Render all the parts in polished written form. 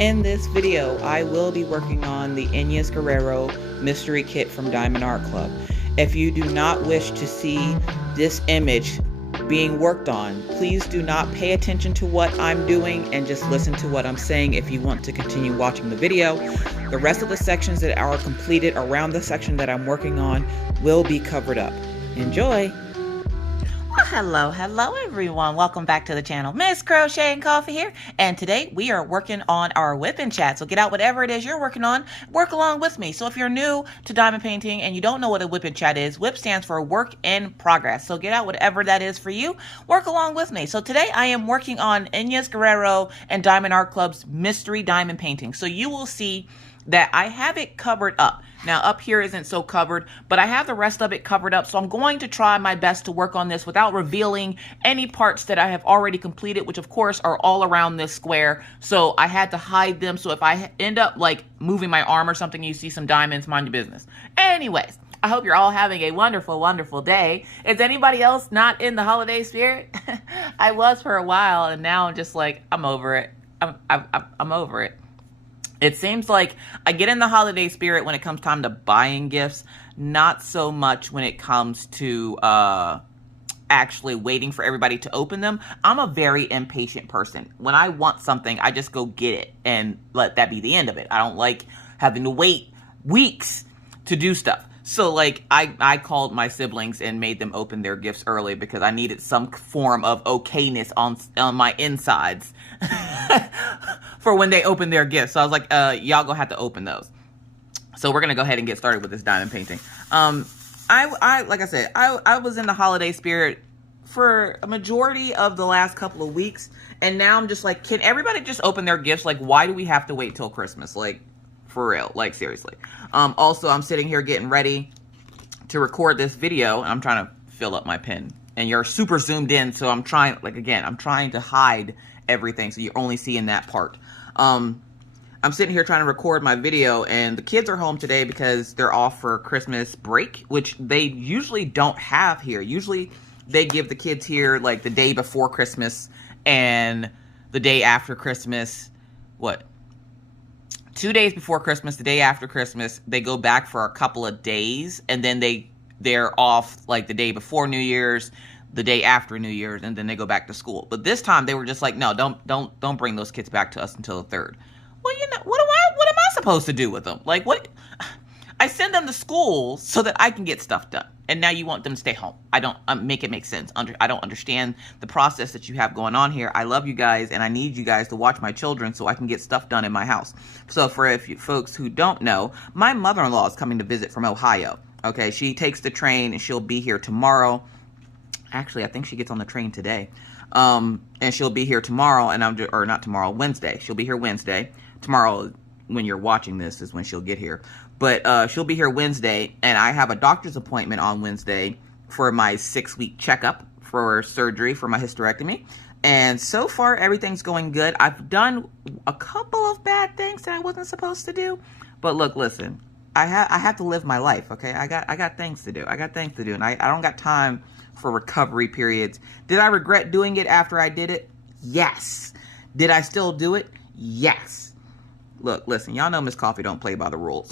In this video, I will be working on the Inez Guerrero mystery kit from Diamond Art Club. If you do not wish to see this image being worked on, please do not pay attention to what I'm doing and just listen to what I'm saying if you want to continue watching the video. The rest of the sections that are completed around the section that I'm working on will be covered up. Enjoy! Well, hello everyone. Welcome back to the channel. Miss Crocheting Coffee here, and today we are working on our whip and chat. So get out whatever it is you're working on, work along with me. So if you're new to diamond painting and you don't know what a whip and chat is, whip stands for work in progress. So get out whatever that is for you, work along with me. So today I am working on Inez Guerrero and Diamond Art Club's mystery diamond painting. So you will see that I have it covered up. Now up here isn't so covered, but I have the rest of it covered up. So I'm going to try my best to work on this without revealing any parts that I have already completed, which of course are all around this square. So I had to hide them. So if I end up like moving my arm or something, you see some diamonds, mind your business. Anyways, I hope you're all having a wonderful, wonderful day. Is anybody else not in the holiday spirit? I was for a while, and now I'm just like, I'm over it. I'm over it. It seems like I get in the holiday spirit when it comes time to buying gifts, not so much when it comes to actually waiting for everybody to open them. I'm a very impatient person. When I want something, I just go get it and let that be the end of it. I don't like having to wait weeks to do stuff. So like I called my siblings and made them open their gifts early because I needed some form of okayness on my insides for when they open their gifts. So I was like, y'all gonna have to open those. So we're gonna go ahead and get started with this diamond painting. Like I said, I was in the holiday spirit for a majority of the last couple of weeks, and now I'm just like, can everybody just open their gifts? Like, why do we have to wait till Christmas? Like, for real, like seriously. Also, I'm sitting here getting ready to record this video, and I'm trying to fill up my pen. And you're super zoomed in, so I'm trying, like again, I'm trying to hide everything, so you're only seeing that part. I'm sitting here trying to record my video, and the kids are home today because they're off for Christmas break, which they usually don't have here. Usually, they give the kids here like the day before Christmas and the day after Christmas. What? 2 days before Christmas, the day after Christmas, they go back for a couple of days, and then they're off like the day before New Year's, the day after New Year's, and then they go back to school. But this time they were just like, no, don't bring those kids back to us until the 3rd. Well, you know, what am I supposed to do with them? Like, what? I send them to school so that I can get stuff done. And now you want them to stay home. I don't make it make sense. I don't understand the process that you have going on here. I love you guys, and I need you guys to watch my children so I can get stuff done in my house. So for folks who don't know, my mother-in-law is coming to visit from Ohio. Okay, she takes the train, and she'll be here tomorrow. Actually, I think she gets on the train today. And she'll be here tomorrow, and or not tomorrow, Wednesday. She'll be here Wednesday. Tomorrow, when you're watching this, is when she'll get here. But she'll be here Wednesday, and I have a doctor's appointment on Wednesday for my 6-week checkup for surgery for my hysterectomy. And so far, everything's going good. I've done a couple of bad things that I wasn't supposed to do. But look, listen, I have to live my life, okay? I got things to do. I got things to do, and I don't got time for recovery periods. Did I regret doing it after I did it? Yes. Did I still do it? Yes. Look, listen, y'all know Miss Coffee don't play by the rules.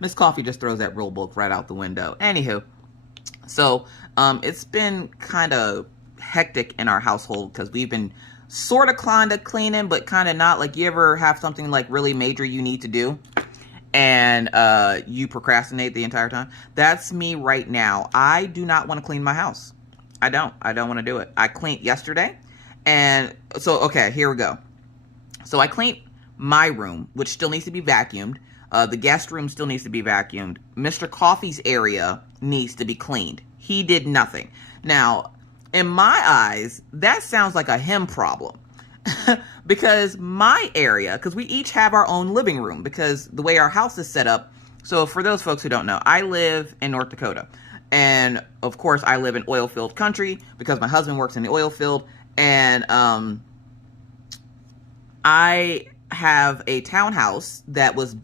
Miss Coffee just throws that rule book right out the window. Anywho, so it's been kind of hectic in our household because we've been sort of kind of cleaning, but kind of not. Like, you ever have something like really major you need to do and you procrastinate the entire time? That's me right now. I do not want to clean my house. I don't want to do it. I cleaned yesterday, and so, okay, here we go. So I cleaned my room, which still needs to be vacuumed. The guest room still needs to be vacuumed. Mr. Coffee's area needs to be cleaned. He did nothing. Now, in my eyes, that sounds like a him problem. Because my area, because we each have our own living room, because the way our house is set up. So for those folks who don't know, I live in North Dakota. And of course, I live in oil field country because my husband works in the oil field. And I have a townhouse that was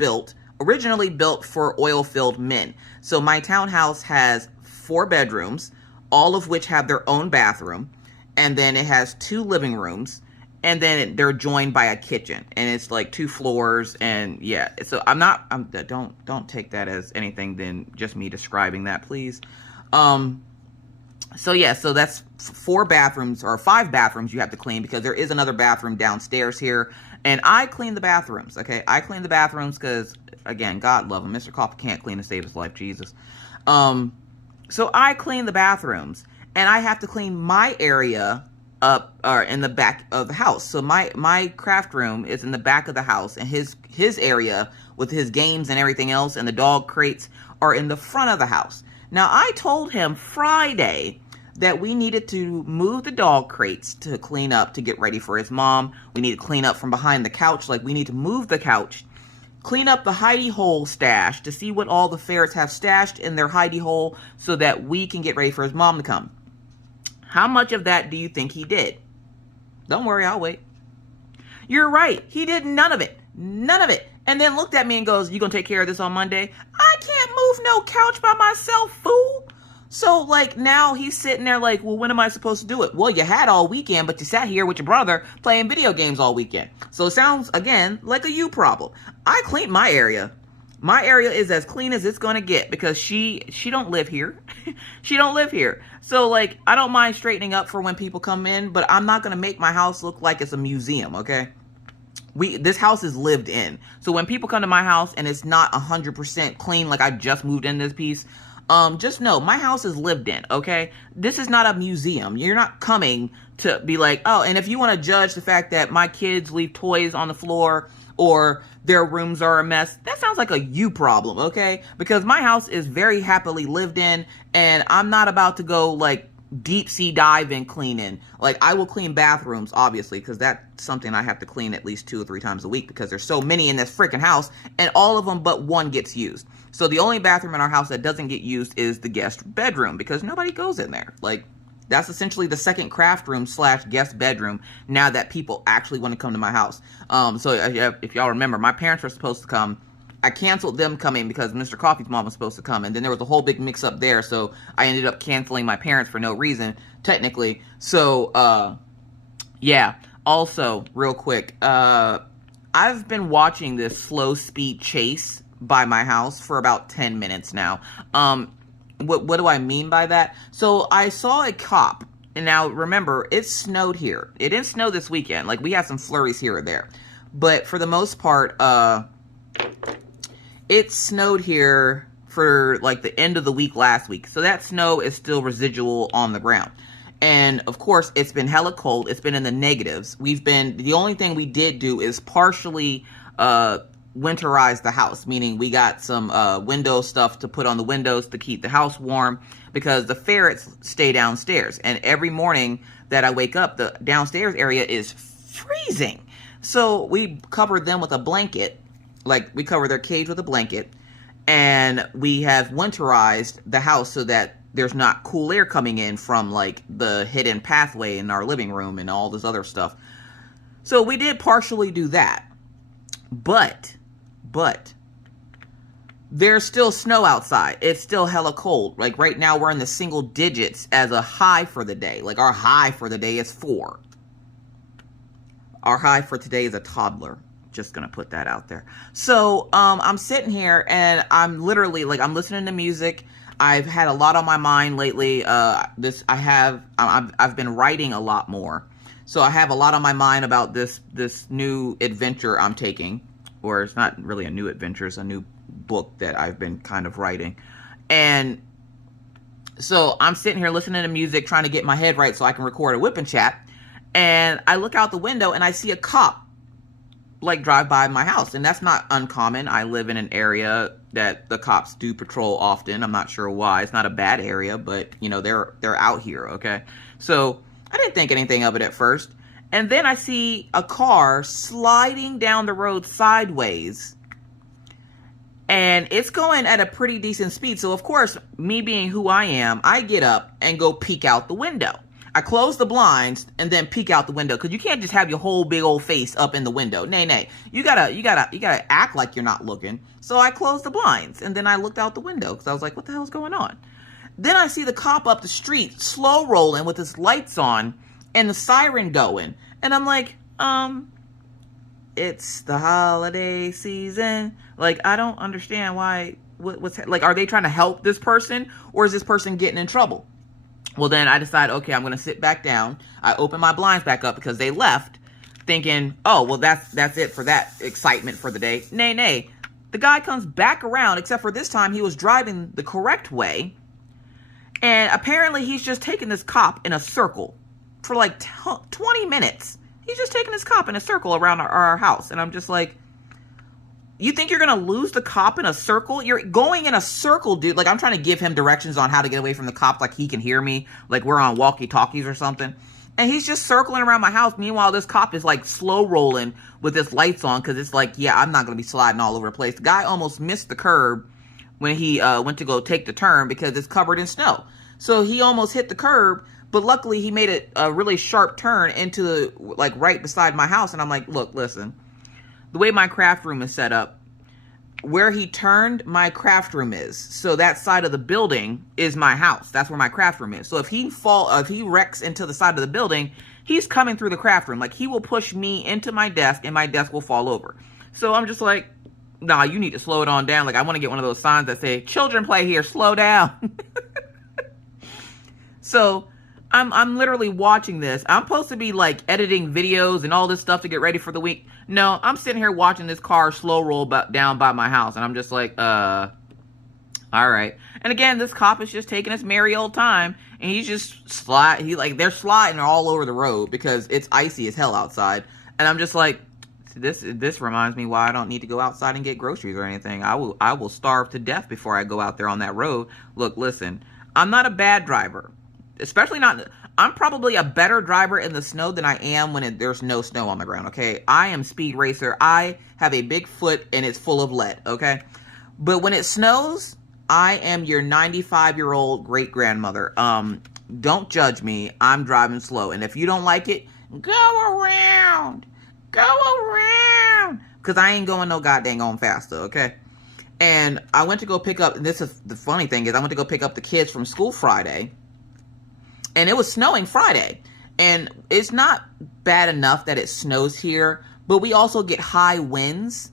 originally built for oil field men. So my townhouse has 4 bedrooms, all of which have their own bathroom. And then it has 2 living rooms and then they're joined by a kitchen, and it's like 2 floors. And yeah, so don't take that as anything than just me describing that, please. So yeah, so that's 4 bathrooms or 5 bathrooms you have to clean, because there is another bathroom downstairs here. And I clean the bathrooms, okay? I clean the bathrooms because, again, God love him. Mr. Coffee can't clean to save his life, Jesus. So I clean the bathrooms, and I have to clean my area up or in the back of the house. So my craft room is in the back of the house, and his area with his games and everything else and the dog crates are in the front of the house. Now, I told him Friday that we needed to move the dog crates to clean up, to get ready for his mom. We need to clean up from behind the couch. Like, we need to move the couch, clean up the hidey hole stash to see what all the ferrets have stashed in their hidey hole so that we can get ready for his mom to come. How much of that do you think he did? Don't worry, I'll wait. You're right. He did none of it. None of it. And then looked at me and goes, "You gonna take care of this on Monday?" I can't move no couch by myself, fool. So, like, now he's sitting there like, well, when am I supposed to do it? Well, you had all weekend, but you sat here with your brother playing video games all weekend. So it sounds, again, like a you problem. I cleaned my area. My area is as clean as it's going to get, because she don't live here. She don't live here. So, like, I don't mind straightening up for when people come in, but I'm not going to make my house look like it's a museum, okay? This house is lived in. So when people come to my house and it's not 100% clean, like I just moved in this piece, just know my house is lived in, okay? This is not a museum. You're not coming to be like, oh, and if you want to judge the fact that my kids leave toys on the floor or their rooms are a mess, that sounds like a you problem, okay? Because my house is very happily lived in, and I'm not about to go like deep sea diving cleaning. Like, I will clean bathrooms, obviously, because that's something I have to clean at least 2 or 3 times a week, because there's so many in this freaking house, and all of them but one gets used. So the only bathroom in our house that doesn't get used is the guest bedroom, because nobody goes in there. Like, that's essentially the second craft room / guest bedroom now that people actually want to come to my house. So if y'all remember, my parents were supposed to come. I canceled them coming because Mr. Coffee's mom was supposed to come, and then there was a whole big mix-up there, so I ended up canceling my parents for no reason, technically. So, yeah. Also, real quick, I've been watching this slow speed chase by my house for about 10 minutes now. What do I mean by that? So, I saw a cop, and now, remember, it snowed here. It didn't snow this weekend. Like, we had some flurries here or there. But for the most part, it snowed here for like the end of the week last week. So that snow is still residual on the ground. And of course, it's been hella cold. It's been in the negatives. The only thing we did do is partially winterize the house, meaning we got some window stuff to put on the windows to keep the house warm, because the ferrets stay downstairs. And every morning that I wake up, the downstairs area is freezing. So we covered them with a blanket. Like, we cover their cage with a blanket, and we have winterized the house so that there's not cool air coming in from, like, the hidden pathway in our living room and all this other stuff. So we did partially do that. But, there's still snow outside. It's still hella cold. Like, right now, we're in the single digits as a high for the day. Like, our high for the day is 4. Our high for today is a toddler. Just gonna put that out there. So I'm sitting here and I'm literally like, I'm listening to music. I've had a lot on my mind lately. I've been writing a lot more, so I have a lot on my mind about this new adventure I'm taking. Or it's not really a new adventure, it's a new book that I've been kind of writing. And so I'm sitting here listening to music, trying to get my head right so I can record a whipping chat. And I look out the window and I see a cop like drive by my house, and that's not uncommon. I live in an area that the cops do patrol often. I'm not sure why. It's not a bad area, but you know, they're out here, okay? So I didn't think anything of it at first. And then I see a car sliding down the road sideways, and it's going at a pretty decent speed. So of course, me being who I am, I get up and go peek out the window. I close the blinds and then peek out the window, because you can't just have your whole big old face up in the window. Nay. You gotta act like you're not looking. So I closed the blinds and then I looked out the window because I was like, what the hell's going on? Then I see the cop up the street slow rolling with his lights on and the siren going. And I'm like, it's the holiday season. Like, I don't understand why, what's, like, are they trying to help this person, or is this person getting in trouble? Well, then I decide, okay, I'm going to sit back down. I open my blinds back up because they left, thinking, oh, well, that's it for that excitement for the day. Nay, nay. The guy comes back around, except for this time he was driving the correct way. And apparently he's just taking this cop in a circle for like 20 minutes. He's just taking this cop in a circle around our house. And I'm just like, you think you're going to lose the cop in a circle? You're going in a circle, dude. Like, I'm trying to give him directions on how to get away from the cops, like he can hear me, like we're on walkie-talkies or something. And he's just circling around my house. Meanwhile, this cop is like slow rolling with his lights on, because it's like, yeah, I'm not going to be sliding all over the place. The guy almost missed the curb when he went to go take the turn because it's covered in snow. So he almost hit the curb, but luckily he made it a really sharp turn into like right beside my house. And I'm like, look, listen, the way my craft room is set up, where he turned, my craft room is. So that side of the building is my house. That's where my craft room is. So if he wrecks into the side of the building, he's coming through the craft room. Like, he will push me into my desk and my desk will fall over. So I'm just like, nah, you need to slow it on down. Like, I want to get one of those signs that say, children play here, slow down. So I'm literally watching this. I'm supposed to be like editing videos and all this stuff to get ready for the week. No, I'm sitting here watching this car slow roll down by my house. And I'm just like, all right. And again, this cop is just taking his merry old time. And he's just they're sliding all over the road because it's icy as hell outside. And I'm just like, this reminds me why I don't need to go outside and get groceries or anything. I will starve to death before I go out there on that road. Look, listen, I'm not a bad driver. Especially not, I'm probably a better driver in the snow than I am when there's no snow on the ground, okay? I am speed racer. I have a big foot and it's full of lead, okay? But when it snows, I am your 95-year-old great-grandmother. Don't judge me. I'm driving slow. And if you don't like it, go around. Go around. Because I ain't going no goddamn on faster, okay? And I went to go pick up, and this is the funny thing is I went to go pick up the kids from school Friday. And it was snowing Friday. And it's not bad enough that it snows here, but we also get high winds.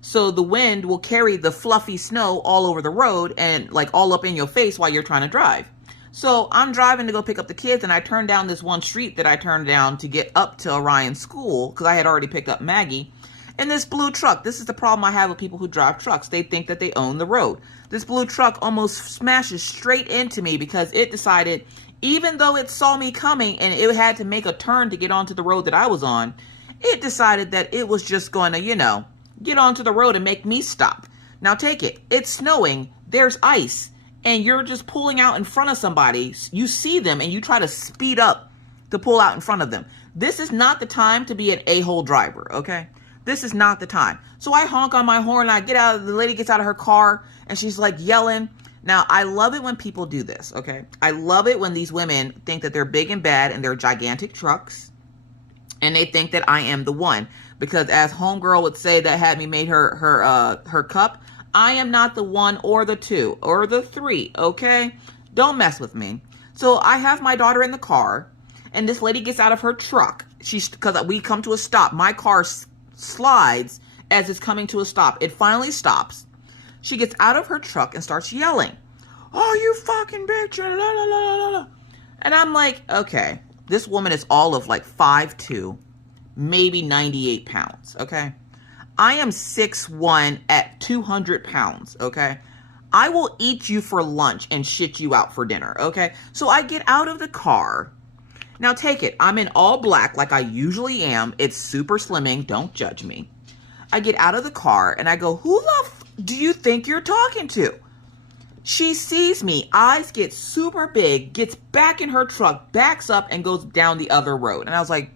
So the wind will carry the fluffy snow all over the road and like all up in your face while you're trying to drive. So I'm driving to go pick up the kids, and I turned down this one street that I turned down to get up to Orion's school because I had already picked up Maggie. And this blue truck, this is the problem I have with people who drive trucks. They think that they own the road. This blue truck almost smashes straight into me because it decided, even though it saw me coming and it had to make a turn to get onto the road that I was on, it decided that it was just going to, get onto the road and make me stop. Now take it. It's snowing. There's ice. And you're just pulling out in front of somebody. You see them and you try to speed up to pull out in front of them. This is not the time to be an a-hole driver, okay? This is not the time. So I honk on my horn. The lady gets out of her car and she's like yelling. Now, I love it when people do this, okay? I love it when these women think that they're big and bad and they're gigantic trucks. And they think that I am the one. Because as homegirl would say that had me made her cup, I am not the one or the two or the three, okay? Don't mess with me. So I have my daughter in the car, and this lady gets out of her truck. Because we come to a stop. My car slides as it's coming to a stop. It finally stops. She gets out of her truck and starts yelling, "Oh, you fucking bitch!" La, la, la, la, la. And I'm like, okay, this woman is all of like 5'2", maybe 98 pounds, okay? I am 6'1" at 200 pounds, okay? I will eat you for lunch and shit you out for dinner, okay? So I get out of the car. Now take it. I'm in all black like I usually am. It's super slimming. Don't judge me. I get out of the car and I go, who the f do you think you're talking to? She sees me, eyes get super big, gets back in her truck, backs up, and goes down the other road. And I was like,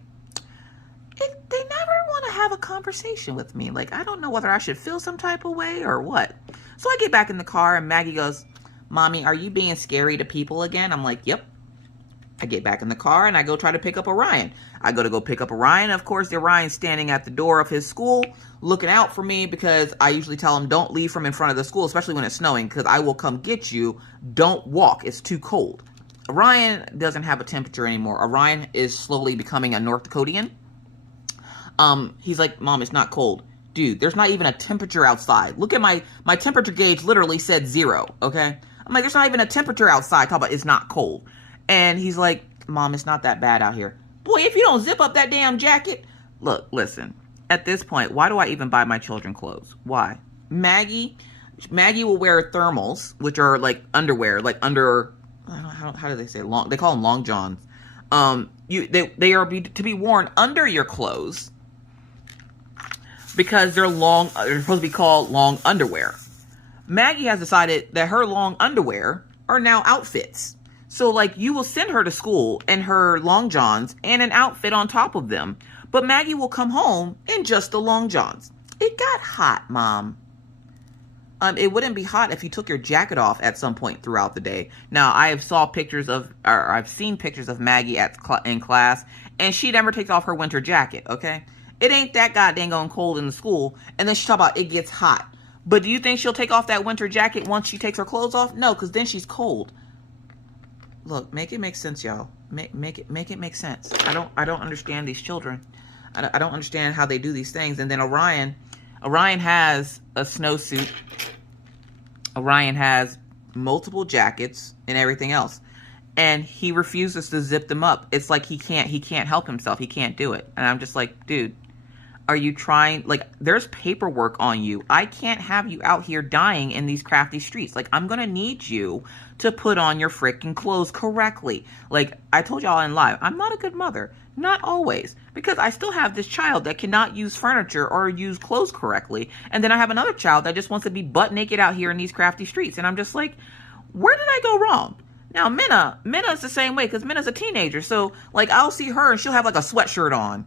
they never want to have a conversation with me. Like, I don't know whether I should feel some type of way or what. So I get back in the car and Maggie goes, "Mommy, are you being scary to people again?" I'm like, yep. I get back in the car and I go try to pick up Orion. I go pick up Orion. Of course, Orion's standing at the door of his school looking out for me because I usually tell him don't leave from in front of the school, especially when it's snowing, because I will come get you. Don't walk. It's too cold. Orion doesn't have a temperature anymore. Orion is slowly becoming a North Dakotian. He's like, Mom, it's not cold. Dude, there's not even a temperature outside. Look at my temperature gauge literally said 0, okay? I'm like, there's not even a temperature outside. Talk about it's not cold. And he's like, Mom, it's not that bad out here. Boy, if you don't zip up that damn jacket. Look, listen. At this point, why do I even buy my children clothes? Why? Maggie will wear thermals, which are like underwear, like under, I don't know, how do they say long? They call them long johns. They are to be worn under your clothes because they're long. They're supposed to be called long underwear. Maggie has decided that her long underwear are now outfits. So like you will send her to school in her long johns and an outfit on top of them. But Maggie will come home in just the long johns. It got hot, Mom. It wouldn't be hot if you took your jacket off at some point throughout the day. Now, I've seen pictures of Maggie in class, and she never takes off her winter jacket, okay? It ain't that goddamn cold in the school, and then she talk about it gets hot. But do you think she'll take off that winter jacket once she takes her clothes off? No, because then she's cold. Look, make it make sense, y'all. Make it make sense. I don't understand these children. I don't understand how they do these things. And then Orion has a snowsuit. Orion has multiple jackets and everything else. And he refuses to zip them up. It's like he can't help himself. He can't do it. And I'm just like, dude, are you trying? Like, there's paperwork on you. I can't have you out here dying in these crafty streets. Like, I'm going to need you to put on your freaking clothes correctly. Like, I told y'all in live, I'm not a good mother. Not always. Because I still have this child that cannot use furniture or use clothes correctly. And then I have another child that just wants to be butt naked out here in these crafty streets. And I'm just like, where did I go wrong? Now, Minna is the same way because Minna's a teenager. So, like, I'll see her and she'll have, like, a sweatshirt on.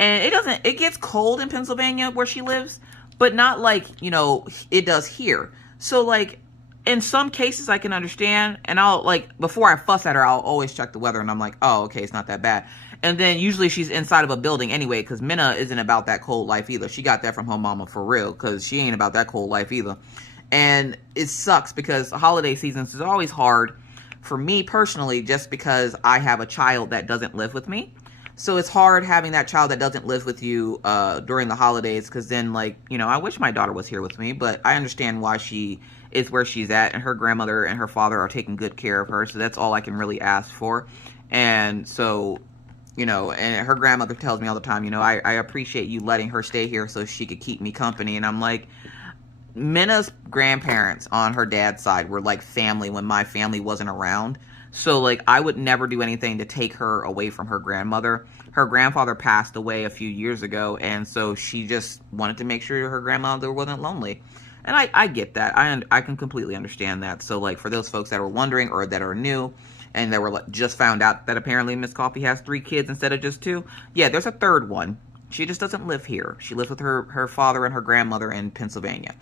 And it gets cold in Pennsylvania where she lives, but not like, you know, it does here. So, like, in some cases I can understand. And I'll, like, before I fuss at her, I'll always check the weather. And I'm like, oh, okay, it's not that bad. And then usually she's inside of a building anyway because Minna isn't about that cold life either. She got that from her mama for real because she ain't about that cold life either. And it sucks because holiday seasons is always hard for me personally just because I have a child that doesn't live with me. So it's hard having that child that doesn't live with you during the holidays because then, like, you know, I wish my daughter was here with me, but I understand why she is where she's at, and her grandmother and her father are taking good care of her, so that's all I can really ask for. And so, you know, and her grandmother tells me all the time, you know, I appreciate you letting her stay here so she could keep me company, and I'm like, Minna's grandparents on her dad's side were like family when my family wasn't around. So, like, I would never do anything to take her away from her grandmother. Her grandfather passed away a few years ago, and so she just wanted to make sure her grandmother wasn't lonely. And I get that. I can completely understand that. So, like, for those folks that were wondering or that are new and that were like, just found out that apparently Miss Coffee has 3 kids instead of just 2, yeah, there's a third one. She just doesn't live here. She lives with her father and her grandmother in Pennsylvania.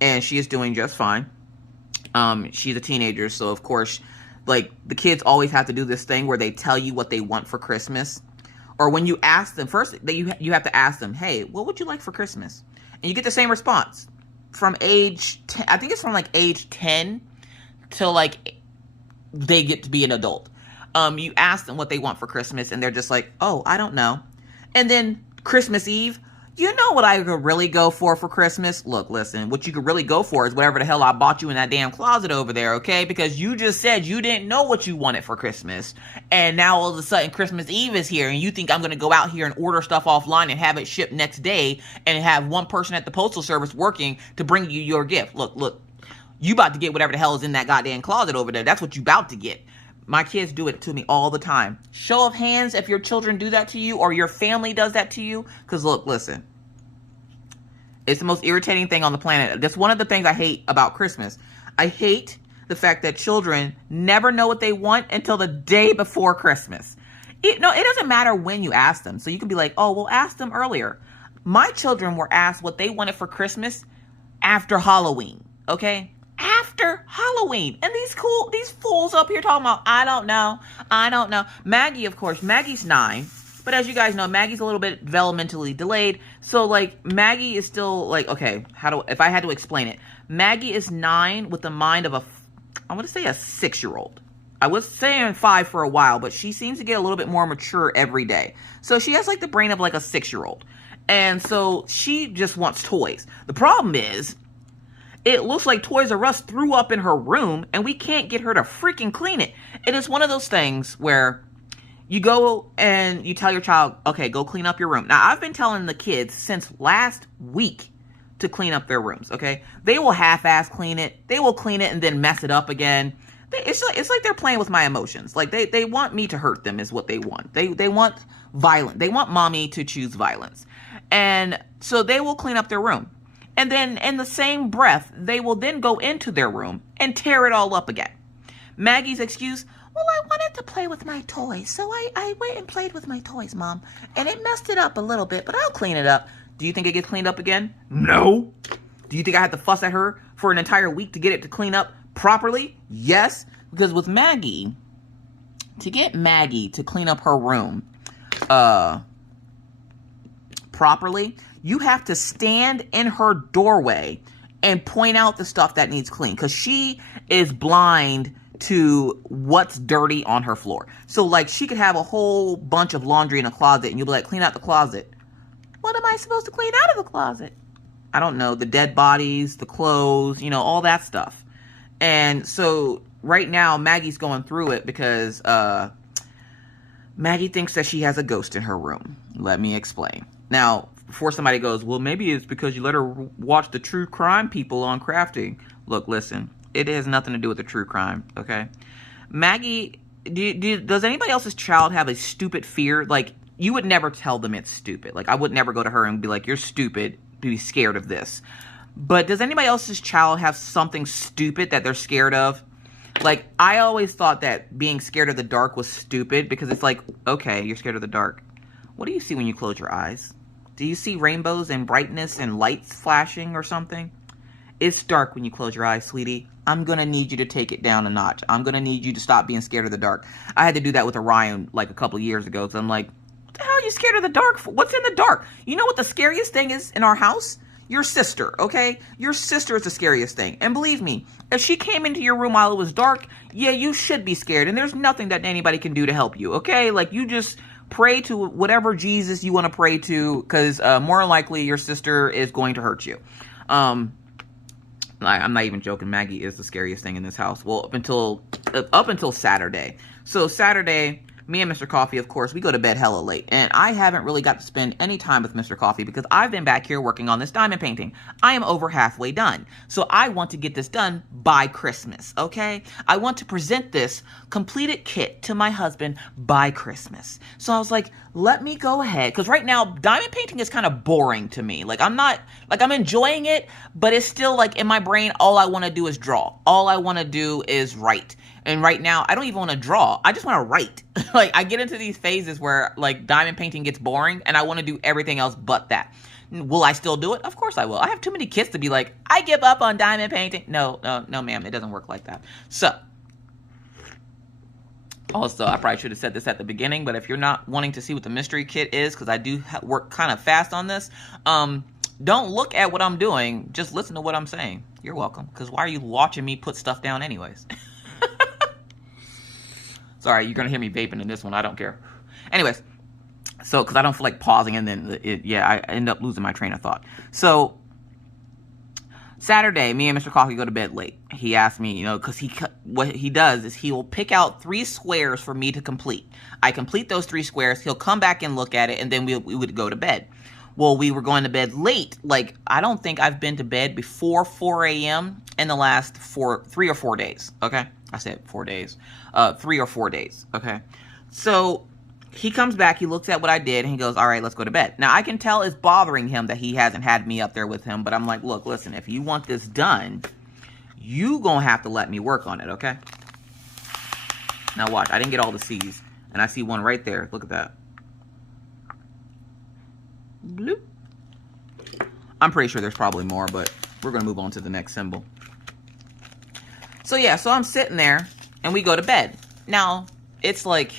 And she is doing just fine. She's a teenager, so of course, like, the kids always have to do this thing where they tell you what they want for Christmas. Or when you ask them, first, you have to ask them, hey, what would you like for Christmas? And you get the same response. From age 10, I think it's from, like, age 10 till, like, they get to be an adult. You ask them what they want for Christmas, and they're just like, oh, I don't know. And then Christmas Eve, you know what I could really go for Christmas? Look, listen, what you could really go for is whatever the hell I bought you in that damn closet over there, okay? Because you just said you didn't know what you wanted for Christmas. And now all of a sudden Christmas Eve is here and you think I'm going to go out here and order stuff offline and have it shipped next day and have one person at the postal service working to bring you your gift. Look, you about to get whatever the hell is in that goddamn closet over there. That's what you about to get. My kids do it to me all the time. Show of hands if your children do that to you or your family does that to you. Because look, listen. It's the most irritating thing on the planet. That's one of the things I hate about Christmas. I hate the fact that children never know what they want until the day before Christmas. It doesn't matter when you ask them. So you can be like, oh, well, ask them earlier. My children were asked what they wanted for Christmas after Halloween. Okay? After Halloween. And these fools up here talking about, I don't know. Maggie, of course, Maggie's 9. But as you guys know, Maggie's a little bit developmentally delayed. So, like, Maggie is still, like, okay, if I had to explain it. Maggie is 9 with the mind of I want to say a 6-year-old. I was saying 5 for a while, but she seems to get a little bit more mature every day. So she has like the brain of like a 6-year-old. And so she just wants toys. The problem is, it looks like Toys R Us threw up in her room and we can't get her to freaking clean it. It is one of those things where you go and you tell your child, okay, go clean up your room. Now, I've been telling the kids since last week to clean up their rooms, okay? They will half-ass clean it. They will clean it and then mess it up again. It's like they're playing with my emotions. Like, they want me to hurt them is what they want. They want violence. They want mommy to choose violence. And so they will clean up their room. And then in the same breath, they will then go into their room and tear it all up again. Maggie's excuse, well, I wanted to play with my toys, so I went and played with my toys, Mom. And it messed it up a little bit, but I'll clean it up. Do you think it gets cleaned up again? No. Do you think I had to fuss at her for an entire week to get it to clean up properly? Yes. Because with Maggie, to get Maggie to clean up her room properly, you have to stand in her doorway and point out the stuff that needs clean. Because she is blind to what's dirty on her floor. So, like, she could have a whole bunch of laundry in a closet, and you'll be like, clean out the closet. What am I supposed to clean out of the closet? I don't know. The dead bodies, the clothes, you know, all that stuff. And so, right now, Maggie's going through it because Maggie thinks that she has a ghost in her room. Let me explain. Now, before somebody goes, well, maybe it's because you let her watch the true crime people on Crafting. Look, listen. It has nothing to do with the true crime, okay? Maggie, does anybody else's child have a stupid fear? Like, you would never tell them it's stupid. Like, I would never go to her and be like, you're stupid, be scared of this. But does anybody else's child have something stupid that they're scared of? Like, I always thought that being scared of the dark was stupid because it's like, okay, you're scared of the dark. What do you see when you close your eyes? Do you see rainbows and brightness and lights flashing or something? It's dark when you close your eyes, sweetie. I'm going to need you to take it down a notch. I'm going to need you to stop being scared of the dark. I had to do that with Orion like a couple of years ago. So I'm like, what the hell are you scared of the dark for? What's in the dark? You know what the scariest thing is in our house? Your sister, okay? Your sister is the scariest thing. And believe me, if she came into your room while it was dark, yeah, you should be scared. And there's nothing that anybody can do to help you, okay? Like, you just pray to whatever Jesus you want to pray to, because more likely your sister is going to hurt you. I'm not even joking. Maggie is the scariest thing in this house. Well, up until Saturday. So Saturday, me and Mr. Coffee, of course, we go to bed hella late. And I haven't really got to spend any time with Mr. Coffee because I've been back here working on this diamond painting. I am over halfway done. So I want to get this done by Christmas, okay? I want to present this completed kit to my husband by Christmas. So I was like, let me go ahead. Because right now, diamond painting is kind of boring to me. Like, I'm enjoying it, but it's still like in my brain, all I want to do is draw. All I want to do is write. And right now, I don't even want to draw. I just want to write. Like, I get into these phases where, like, diamond painting gets boring, and I want to do everything else but that. Will I still do it? Of course I will. I have too many kids to be like, I give up on diamond painting. No, ma'am. It doesn't work like that. So, also, I probably should have said this at the beginning, but if you're not wanting to see what the mystery kit is, because I do work kind of fast on this, don't look at what I'm doing. Just listen to what I'm saying. You're welcome. Because why are you watching me put stuff down anyways? Sorry, you're going to hear me vaping in this one. I don't care. Anyways, so, because I don't feel like pausing and then, I end up losing my train of thought. So, Saturday, me and Mr. Coffee go to bed late. He asked me, because what he does is he will pick out 3 squares for me to complete. I complete those 3 squares. He'll come back and look at it, and then we would go to bed. Well, we were going to bed late. Like, I don't think I've been to bed before 4 a.m. in the last 3 or 4 days, okay? I said 4 days. 3 or 4 days, okay? So, he comes back, he looks at what I did, and he goes, all right, let's go to bed. Now, I can tell it's bothering him that he hasn't had me up there with him, but I'm like, look, listen, if you want this done, you gonna have to let me work on it, okay? Now, watch. I didn't get all the C's, and I see one right there. Look at that. Bloop. I'm pretty sure there's probably more, but we're going to move on to the next symbol. So, yeah, so I'm sitting there, and we go to bed. Now, it's like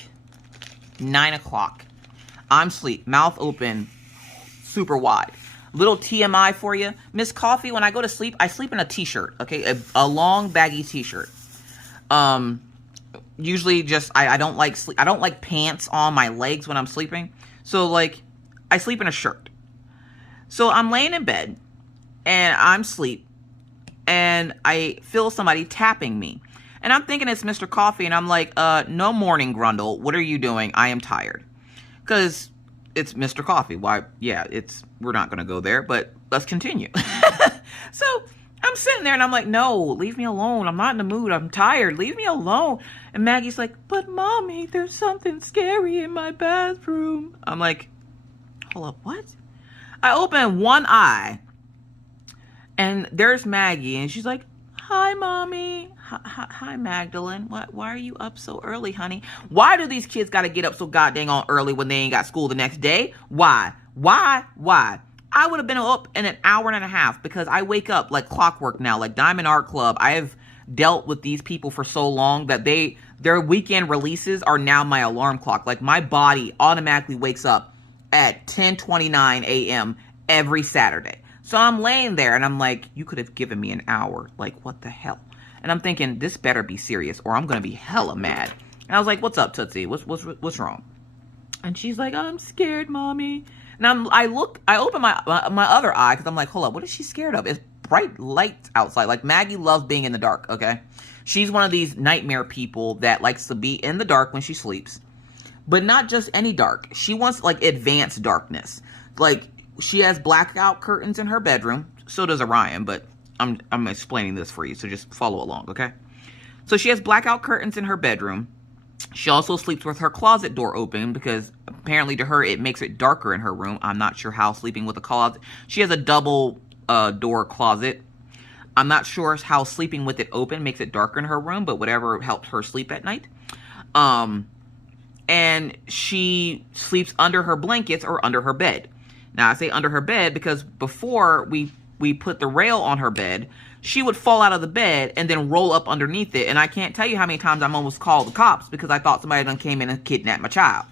9 o'clock. I'm asleep, mouth open, super wide. Little TMI for you. Miss Coffee, when I go to sleep, I sleep in a t-shirt, okay? A long, baggy t-shirt. usually just, I don't like sleep. I don't like pants on my legs when I'm sleeping. So like, I sleep in a shirt. So I'm laying in bed and I'm asleep and I feel somebody tapping me. And I'm thinking it's Mr. Coffee, and I'm like, no morning, Grundle. What are you doing? I am tired. Because it's Mr. Coffee. Why? Yeah, we're not going to go there, but let's continue. So I'm sitting there and I'm like, no, leave me alone. I'm not in the mood. I'm tired. Leave me alone. And Maggie's like, but Mommy, there's something scary in my bathroom. I'm like, hold up, what? I open one eye and there's Maggie, and she's like, hi, Mommy. Hi, Magdalene. Why are you up so early, honey? Why do these kids got to get up so goddamn on early when they ain't got school the next day? Why? I would have been up in an hour and a half because I wake up like clockwork now, like Diamond Art Club. I have dealt with these people for so long that their weekend releases are now my alarm clock. Like my body automatically wakes up at 10:29 a.m. every Saturday. So I'm laying there and I'm like, you could have given me an hour. Like, what the hell? And I'm thinking, this better be serious or I'm going to be hella mad. And I was like, what's up, Tootsie? What's wrong? And she's like, I'm scared, Mommy. And I open my other eye because I'm like, hold up, what is she scared of? It's bright lights outside. Like, Maggie loves being in the dark, okay? She's one of these nightmare people that likes to be in the dark when she sleeps. But not just any dark. She wants, like, advanced darkness. Like, she has blackout curtains in her bedroom. So does Orion, but I'm explaining this for you, so just follow along, okay? So she has blackout curtains in her bedroom. She also sleeps with her closet door open because apparently to her it makes it darker in her room. I'm not sure how sleeping with a closet. She has a double door closet. I'm not sure how sleeping with it open makes it darker in her room, but whatever helps her sleep at night. And she sleeps under her blankets or under her bed. Now I say under her bed because before we put the rail on her bed, she would fall out of the bed and then roll up underneath it. And I can't tell you how many times I'm almost called the cops because I thought somebody done came in and kidnapped my child.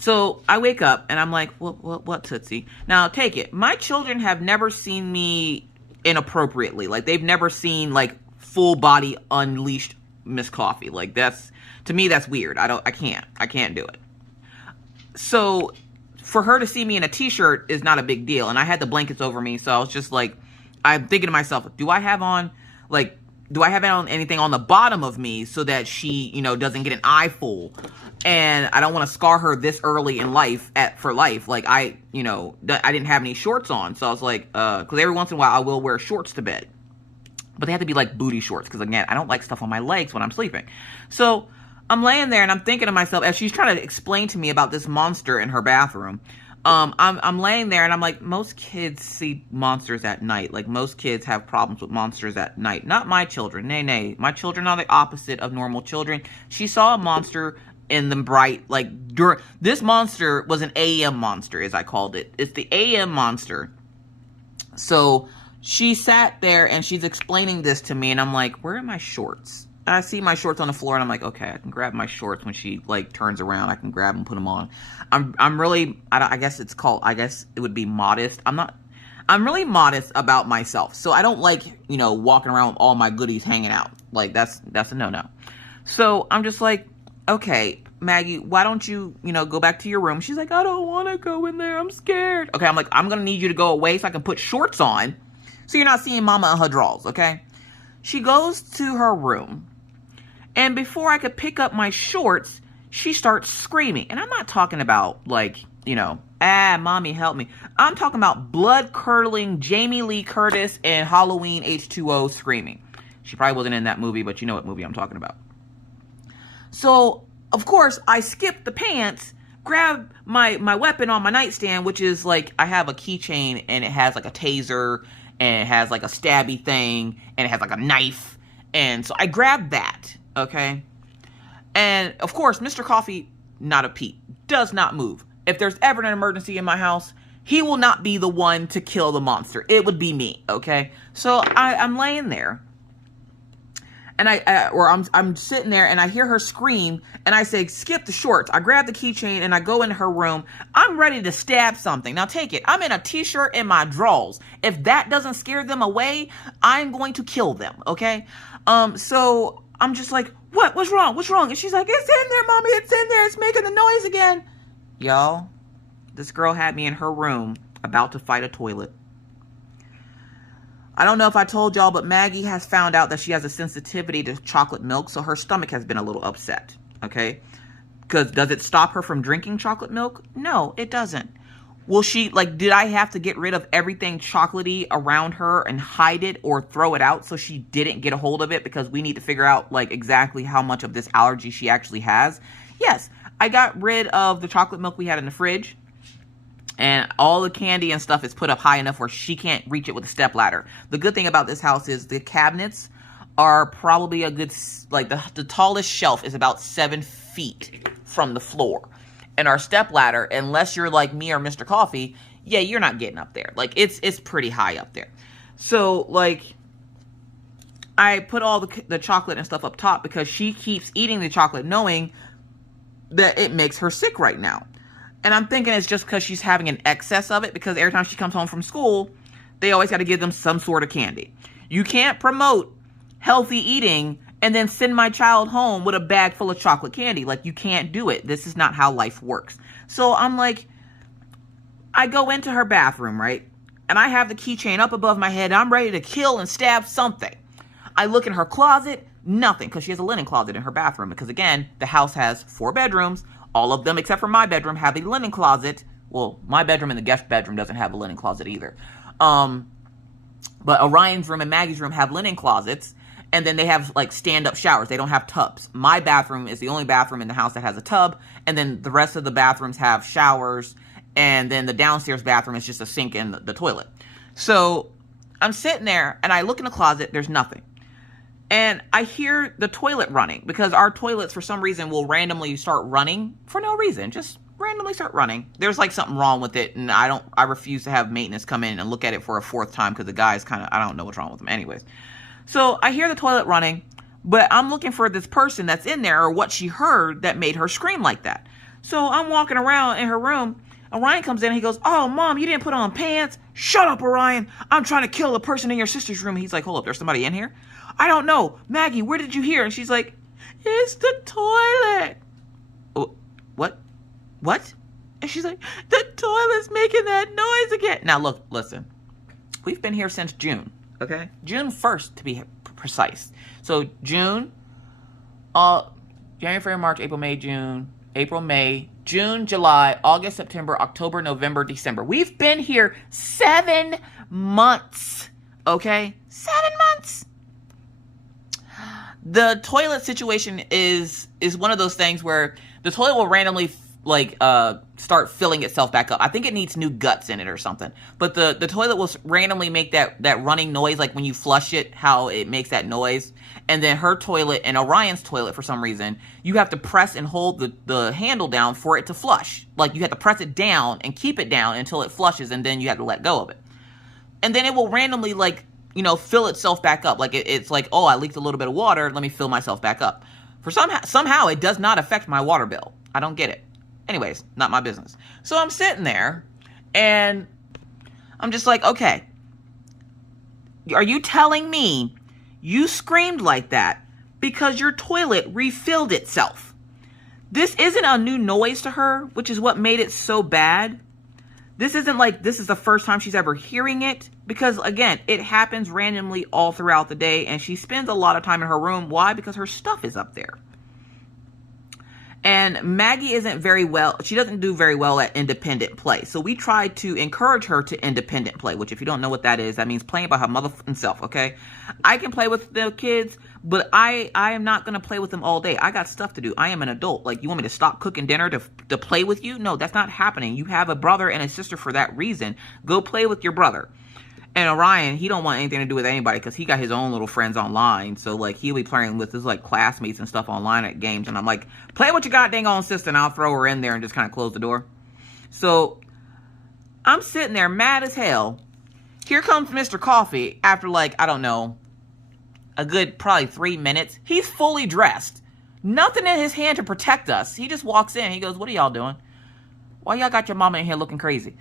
So I wake up and I'm like, what, Tootsie? Now take it. My children have never seen me inappropriately. Like they've never seen like full body unleashed Miss Coffee. Like to me, that's weird. I can't do it. So for her to see me in a t-shirt is not a big deal. And I had the blankets over me. So I was just like, I'm thinking to myself, do I have on anything on the bottom of me so that she, doesn't get an eye full? And I don't want to scar her this early in life for life. Like I didn't have any shorts on. So I was like, cause every once in a while I will wear shorts to bed, but they have to be like booty shorts. Cause again, I don't like stuff on my legs when I'm sleeping. So I'm laying there and I'm thinking to myself, as she's trying to explain to me about this monster in her bathroom, I'm laying there and I'm like, most kids see monsters at night. Like most kids have problems with monsters at night. Not my children. Nay. My children are the opposite of normal children. She saw a monster in the bright, this monster was an AM monster, as I called it. It's the AM monster. So she sat there and she's explaining this to me and I'm like, where are my shorts? I see my shorts on the floor and I'm like, okay, I can grab my shorts when she turns around. I can grab them, put them on. I'm really, I guess it would be modest. I'm really modest about myself. So I don't like, walking around with all my goodies hanging out. Like that's a no-no. So I'm just like, okay, Maggie, why don't you, go back to your room? She's like, I don't want to go in there. I'm scared. Okay. I'm like, I'm going to need you to go away so I can put shorts on so you're not seeing mama in her drawers. Okay. She goes to her room. And before I could pick up my shorts, she starts screaming. And I'm not talking about mommy, help me. I'm talking about blood-curdling Jamie Lee Curtis and Halloween H2O screaming. She probably wasn't in that movie, but you know what movie I'm talking about. So, of course, I skip the pants, grab my weapon on my nightstand, which is like, I have a keychain and it has like a taser and it has like a stabby thing and it has like a knife. And so I grabbed that. Okay. And of course, Mr. Coffee, not a peep, does not move. If there's ever an emergency in my house, he will not be the one to kill the monster. It would be me. Okay. So I'm laying there and I'm sitting there and I hear her scream and I say, skip the shorts. I grab the keychain and I go into her room. I'm ready to stab something. Now take it. I'm in a t-shirt and my drawers. If that doesn't scare them away, I'm going to kill them. Okay. So I'm just like, What? What's wrong? What's wrong? And she's like, it's in there, Mommy. It's in there. It's making the noise again. Y'all, this girl had me in her room about to fight a toilet. I don't know if I told y'all, but Maggie has found out that she has a sensitivity to chocolate milk, so her stomach has been a little upset, okay? Because does it stop her from drinking chocolate milk? No, it doesn't. Will she, like, did I have to get rid of everything chocolatey around her and hide it or throw it out so she didn't get a hold of it, because we need to figure out, like, exactly how much of this allergy she actually has? Yes, I got rid of the chocolate milk we had in the fridge. And all the candy and stuff is put up high enough where she can't reach it with a stepladder. The good thing about this house is the cabinets are probably a good, like the tallest shelf is about 7 feet from the floor. And our stepladder, unless you're like me or Mr. Coffee, yeah, you're not getting up there. Like it's pretty high up there. So like I put all the chocolate and stuff up top because she keeps eating the chocolate knowing that it makes her sick right now. And I'm thinking it's just because she's having an excess of it, because every time she comes home from school, they always got to give them some sort of candy. You can't promote healthy eating and then send my child home with a bag full of chocolate candy. Like, you can't do it. This is not how life works. So I'm like, I go into her bathroom, right? And I have the keychain up above my head. I'm ready to kill and stab something. I look in her closet, nothing, because she has a linen closet in her bathroom. Because again, the house has 4 bedrooms. All of them, except for my bedroom, have a linen closet. Well, my bedroom and the guest bedroom doesn't have a linen closet either. But Orion's room and Maggie's room have linen closets. And then they have, like, stand-up showers. They don't have tubs. My bathroom is the only bathroom in the house that has a tub. And then the rest of the bathrooms have showers. And then the downstairs bathroom is just a sink and the toilet. So I'm sitting there, and I look in the closet. There's nothing. And I hear the toilet running, because our toilets, for some reason, will randomly start running for no reason. Just randomly start running. There's like something wrong with it, and I refuse to have maintenance come in and look at it for a 4th time, because the guy's kind of, I don't know what's wrong with him. Anyways. So I hear the toilet running, but I'm looking for this person that's in there, or what she heard that made her scream like that. So I'm walking around in her room. Orion comes in and he goes, "Oh, Mom, you didn't put on pants? Shut up, Orion. I'm trying to kill the person in your sister's room." He's like, "Hold up, there's somebody in here?" "I don't know. Maggie, where did you hear?" And she's like, "It's the toilet." "Oh, what? What?" And she's like, "The toilet's making that noise again." Now, look, listen. We've been here since June, okay? June 1st, to be precise. So, June, January, February, March, April, May, June, July, August, September, October, November, December. We've been here 7 months, okay? 7 months. The toilet situation is one of those things where the toilet will randomly start filling itself back up. I think it needs new guts in it or something. But the toilet will randomly make that running noise, like when you flush it, how it makes that noise. And then her toilet and Orion's toilet, for some reason, you have to press and hold the handle down for it to flush. Like, you have to press it down and keep it down until it flushes, and then you have to let go of it. And then it will randomly, fill itself back up. Like, it's like, oh, I leaked a little bit of water, let me fill myself back up. For somehow it does not affect my water bill. I don't get it. Anyways, not my business. So I'm sitting there, and I'm just like, okay, are you telling me you screamed like that because your toilet refilled itself? This isn't a new noise to her, which is what made it so bad. This isn't like this is the first time she's ever hearing it, because, again, it happens randomly all throughout the day, and she spends a lot of time in her room. Why? Because her stuff is up there. And Maggie she doesn't do very well at independent play. So we tried to encourage her to independent play, which, if you don't know what that is, that means playing by her motherfucking self, okay? I can play with the kids, but I am not going to play with them all day. I got stuff to do. I am an adult. Like, you want me to stop cooking dinner to play with you? No, that's not happening. You have a brother and a sister for that reason. Go play with your brother. And Orion, he don't want anything to do with anybody, because he got his own little friends online. So, like, he'll be playing with his, like, classmates and stuff online at games. And I'm like, play with your goddamn own sister, and I'll throw her in there and just kind of close the door. So, I'm sitting there mad as hell. Here comes Mr. Coffee after, like, I don't know, a good probably 3 minutes. He's fully dressed. Nothing in his hand to protect us. He just walks in. He goes, "What are y'all doing? Why y'all got your mama in here looking crazy?"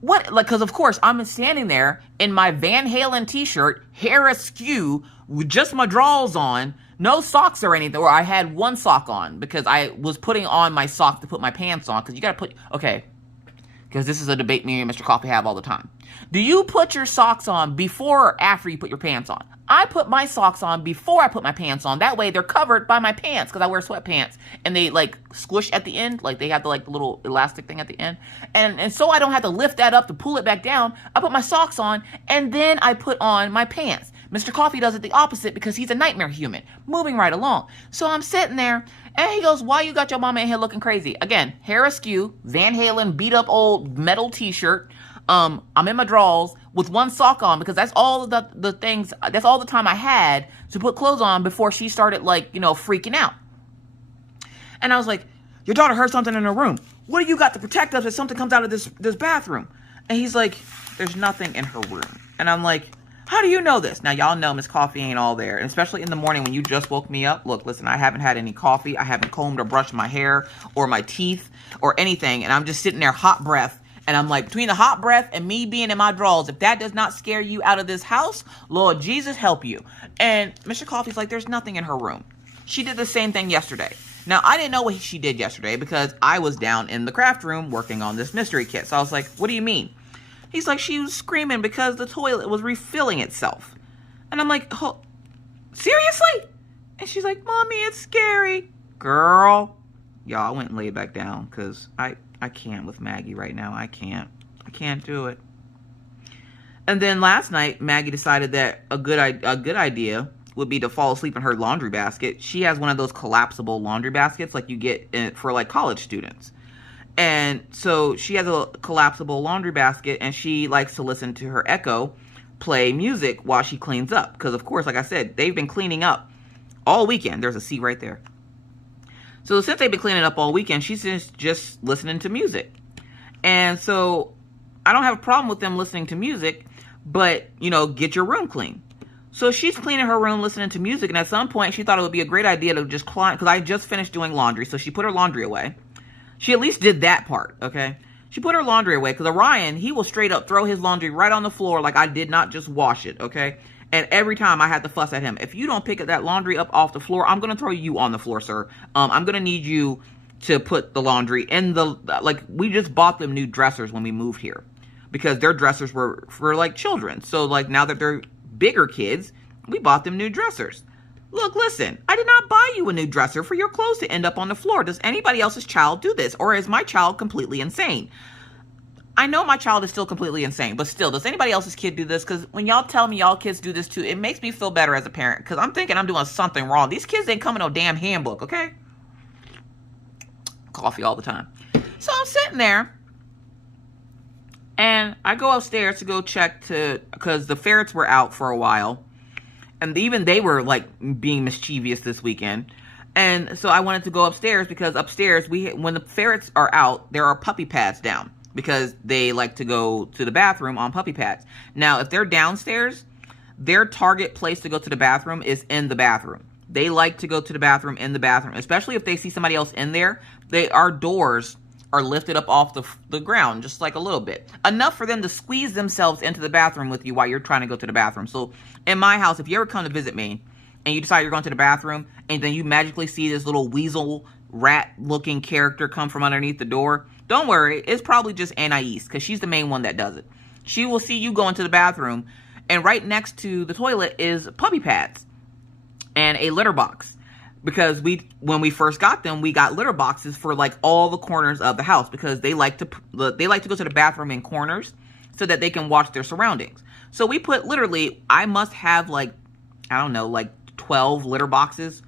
What? Like, because of course I'm standing there in my Van Halen t-shirt, hair askew, with just my drawers on, no socks or anything, or I had one sock on because I was putting on my sock to put my pants on, because you gotta put, okay, because this is a debate me and Mr. Coffee have all the time. Do you put your socks on before or after you put your pants on? I put my socks on before I put my pants on. That way they're covered by my pants, because I wear sweatpants and they like squish at the end. Like they have the like the little elastic thing at the end. And so I don't have to lift that up to pull it back down. I put my socks on and then I put on my pants. Mr. Coffee does it the opposite because he's a nightmare human. Moving right along. So I'm sitting there and he goes, why you got your mama in here looking crazy? Again, hair askew, Van Halen beat up old metal t-shirt. I'm in my drawers with one sock on because that's all the things, that's all the time I had to put clothes on before she started like, you know, freaking out. And I was like, your daughter heard something in her room. What do you got to protect us if something comes out of this bathroom? And he's like, there's nothing in her room. And I'm like, how do you know this? Now, y'all know Miss Coffee ain't all there. And especially in the morning when you just woke me up. Look, listen, I haven't had any coffee. I haven't combed or brushed my hair or my teeth or anything. And I'm just sitting there hot breath. And I'm like, between the hot breath and me being in my drawers, if that does not scare you out of this house, Lord Jesus help you. And Mr. Coffee's like, there's nothing in her room. She did the same thing yesterday. Now, I didn't know what she did yesterday because I was down in the craft room working on this mystery kit. So I was like, what do you mean? He's like, she was screaming because the toilet was refilling itself. And I'm like, oh, seriously? And she's like, Mommy, it's scary. Girl. Y'all, I went and laid back down because I can't with Maggie right now. I can't do it. And then last night, Maggie decided that a good idea would be to fall asleep in her laundry basket. She has one of those collapsible laundry baskets like you get for like college students. And so she has a collapsible laundry basket and she likes to listen to her Echo play music while she cleans up. Because of course, like I said, they've been cleaning up all weekend. There's a C right there. So since they've been cleaning up all weekend, she's just listening to music. And so I don't have a problem with them listening to music, but, you know, get your room clean. So she's cleaning her room, listening to music. And at some point, she thought it would be a great idea to just climb, because I just finished doing laundry. So she put her laundry away. She at least did that part, okay? She put her laundry away, because Orion, he will straight up throw his laundry right on the floor like I did not just wash it, okay? And every time I had to fuss at him. If you don't pick that laundry up off the floor, I'm going to throw you on the floor, sir. I'm going to need you to put the laundry in the, like, we just bought them new dressers when we moved here. Because their dressers were for, like, children. So, like, now that they're bigger kids, we bought them new dressers. Look, listen, I did not buy you a new dresser for your clothes to end up on the floor. Does anybody else's child do this? Or is my child completely insane? I know my child is still completely insane, but still, does anybody else's kid do this? Because when y'all tell me y'all kids do this too, it makes me feel better as a parent. Because I'm thinking I'm doing something wrong. These kids ain't coming no damn handbook, okay? Coffee all the time. So I'm sitting there, and I go upstairs to go check because the ferrets were out for a while. And even they were, like, being mischievous this weekend. And so I wanted to go upstairs because upstairs, when the ferrets are out, there are puppy pads down. Because they like to go to the bathroom on puppy pads. Now, if they're downstairs, their target place to go to the bathroom is in the bathroom. They like to go to the bathroom in the bathroom, especially if they see somebody else in there. Our doors are lifted up off the ground, just like a little bit. Enough for them to squeeze themselves into the bathroom with you while you're trying to go to the bathroom. So in my house, if you ever come to visit me and you decide you're going to the bathroom and then you magically see this little weasel rat-looking character come from underneath the door, don't worry, it's probably just Anais, because she's the main one that does it. She will see you go into the bathroom, and right next to the toilet is puppy pads and a litter box. Because when we first got them, we got litter boxes for like all the corners of the house, because they like to go to the bathroom in corners so that they can watch their surroundings. So we put literally, I must have like, I don't know, like 12 litter boxes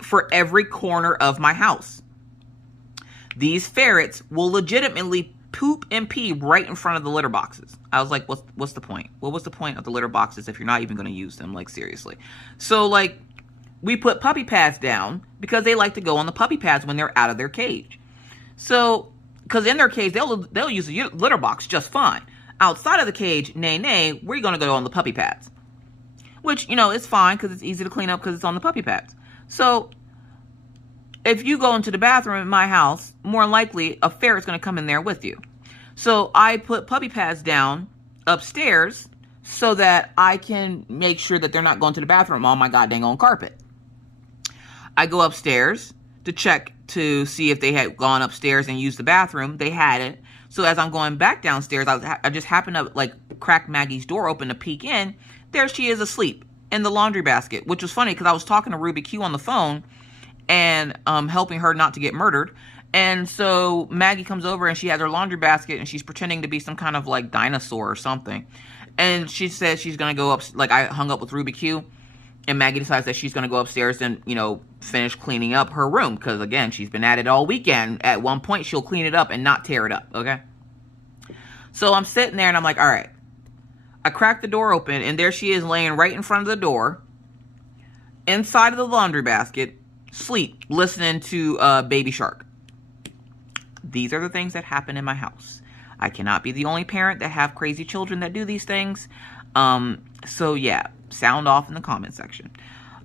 for every corner of my house. These ferrets will legitimately poop and pee right in front of the litter boxes. I was like, what's the point? What was the point of the litter boxes if you're not even going to use them? Like, seriously. So, like, we put puppy pads down because they like to go on the puppy pads when they're out of their cage. So, because in their cage, they'll use a litter box just fine. Outside of the cage, nay, we're going to go on the puppy pads. Which, you know, it's fine because it's easy to clean up because it's on the puppy pads. So, if you go into the bathroom in my house, more likely a ferret's going to come in there with you. So I put puppy pads down upstairs so that I can make sure that they're not going to the bathroom on my goddamn own carpet. I go upstairs to check to see if they had gone upstairs and used the bathroom. They hadn't. So as I'm going back downstairs, I just happened to like crack Maggie's door open to peek in. There she is asleep in the laundry basket, which was funny because I was talking to Ruby Q on the phone and helping her not to get murdered. And so Maggie comes over and she has her laundry basket and she's pretending to be some kind of like dinosaur or something. And she says she's going to go up, like I hung up with Ruby Q. And Maggie decides that she's going to go upstairs and, you know, finish cleaning up her room. Because, again, she's been at it all weekend. At one point, she'll clean it up and not tear it up, okay? So I'm sitting there and I'm like, all right. I crack the door open and there she is laying right in front of the door. Inside of the laundry basket, sleep, listening to Baby Shark. These are the things that happen in my house. I cannot be the only parent that have crazy children that do these things. So, yeah. Sound off in the comment section.